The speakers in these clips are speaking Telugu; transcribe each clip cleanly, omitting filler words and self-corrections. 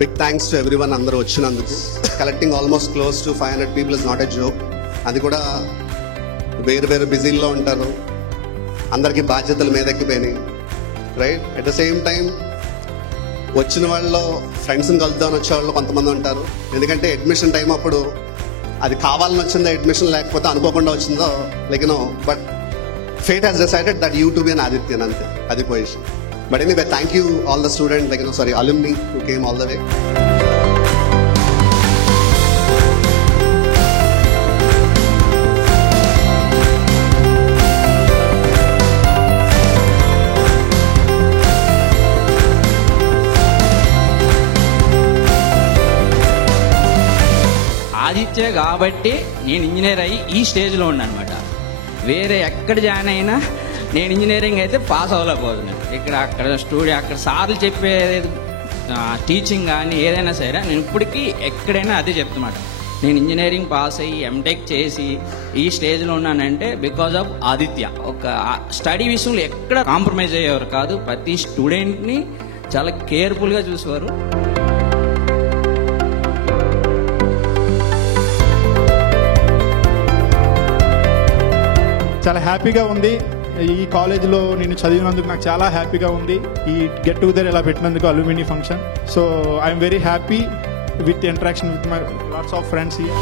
బిగ్ థ్యాంక్స్ టు ఎవ్రీవన్ అందరూ వచ్చినందుకు. Collecting almost close to 500 people is not a joke. అది కూడా వేరు బిజీల్లో ఉంటారు, అందరికీ బాధ్యతలు మీదెక్కిపోయినాయి, right? At the same time వచ్చిన వాళ్ళలో ఫ్రెండ్స్ని కలుద్దామని వచ్చే వాళ్ళు కొంతమంది ఉంటారు. ఎందుకంటే అడ్మిషన్ టైం అప్పుడు అది కావాలని వచ్చిందో అడ్మిషన్, లేకపోతే అనుకోకుండా వచ్చిందో like but fate has decided that you to be an Adityan, అంతే, అది position. But anyway, thank you all the students, alumni who came all the way. Aditya కాబట్టి నేను ఇంజనీర్ అయ్యి ఈ స్టేజ్లో ఉన్నాను అనమాట. వేరే ఎక్కడ జాయిన్ అయినా నేను ఇంజనీరింగ్ అయితే పాస్ అవ్వలేకపోతున్నాను. అక్కడ సార్లు చెప్పే టీచింగ్ కానీ ఏదైనా సరే నేను ఇప్పటికీ ఎక్కడైనా అదే చెప్తున్నమాట. నేను ఇంజనీరింగ్ పాస్ అయ్యి ఎంటెక్ చేసి ఈ స్టేజ్లో ఉన్నానంటే బికాజ్ ఆఫ్ ఆదిత్య. ఒక స్టడీ విషయంలో ఎక్కడ కాంప్రమైజ్ అయ్యేవారు కాదు, ప్రతి స్టూడెంట్ని చాలా కేర్ఫుల్గా చూసేవారు. చాలా హ్యాపీగా ఉంది. ఈ కాలేజ్లో నేను చదివినందుకు నాకు చాలా హ్యాపీగా ఉంది. ఈ గెట్ టుగెదర్ ఇలా పెట్టినందుకు alumni function. So I'm very happy with interaction with my lots of friends here.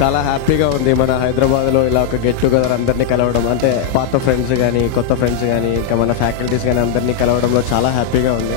చాలా హ్యాపీగా ఉంది మన హైదరాబాద్లో ఇలా ఒక గెట్ టుగెదర్ అందరినీ కలవడం. అంటే పాత ఫ్రెండ్స్ కానీ కొత్త ఫ్రెండ్స్ కానీ ఇంకా మన ఫ్యాకల్టీస్ కానీ అందరినీ కలవడంలో చాలా హ్యాపీగా ఉంది.